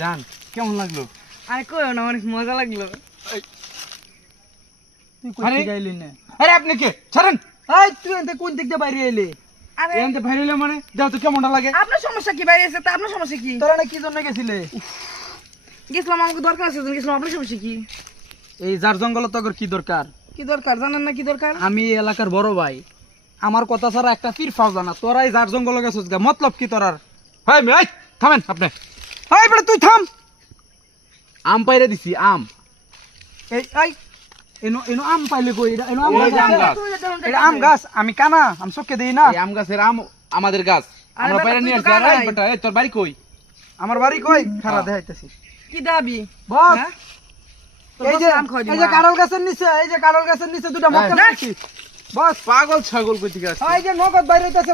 জান কেমন লাগলো? আরে কইও না, অনেক মজা লাগলো। তুই কই আরে থেকে আইলি না? আরে আপনি কে ছাড়েন। এই তুই এনতে কোন দিক দিয়ে বাইরে আইলি? আরে এমনি বাইরে হইলে মানে দাও তো কেমনটা লাগে? আপনার সমস্যা কি? বাইরে এসে তা আপনার সমস্যা কি? তোরা না কি জন্য গেছিলে? গেছিলাম, আমাকে দরকার আছে, গেছিলাম। আপনার সমস্যা কি? এই জার জঙ্গল তোর কি দরকার? কি দরকার জানেন না? কি দরকার? আমি এই এলাকার বড় ভাই, আমার কথা ছাড়া একটা পীর ফাও জানা। তোরাই জার জঙ্গল গেছিস গা, মতলব কি তোরার? ভাই ভাই থামেন আপনি। এই বেটা তুই থাম। আম পাইরে দিছি আম। এই এই এনো এনো আম পাইলে কই? এটা এনো আম এই যে গাছ। আম গাছ। এটা আম গাছ, আমি কানা, আমি চোখে দেই না। এই আম গাছের আম আমাদের গাছ। আরে আমরা বেটা, পাইরে তুই নিয়ে তো আসছি। আরে কানাই। বেটা এই তোর বাড়ি কই? আমার বাড়ি কই? খারা দেখাইতেছি। কি দাবি? বস হ্যাঁ? তোর এই বসে যে আম খাওয়াই এই দিবো যে না। কারল গাছের নিচে, এই যে কারল গাছের নিচে দুটো মক্কা না। রাখছি। বস পাগল ছাগল কই থেকে আসছে? এই যে নগদ বাইরে হইতাছে।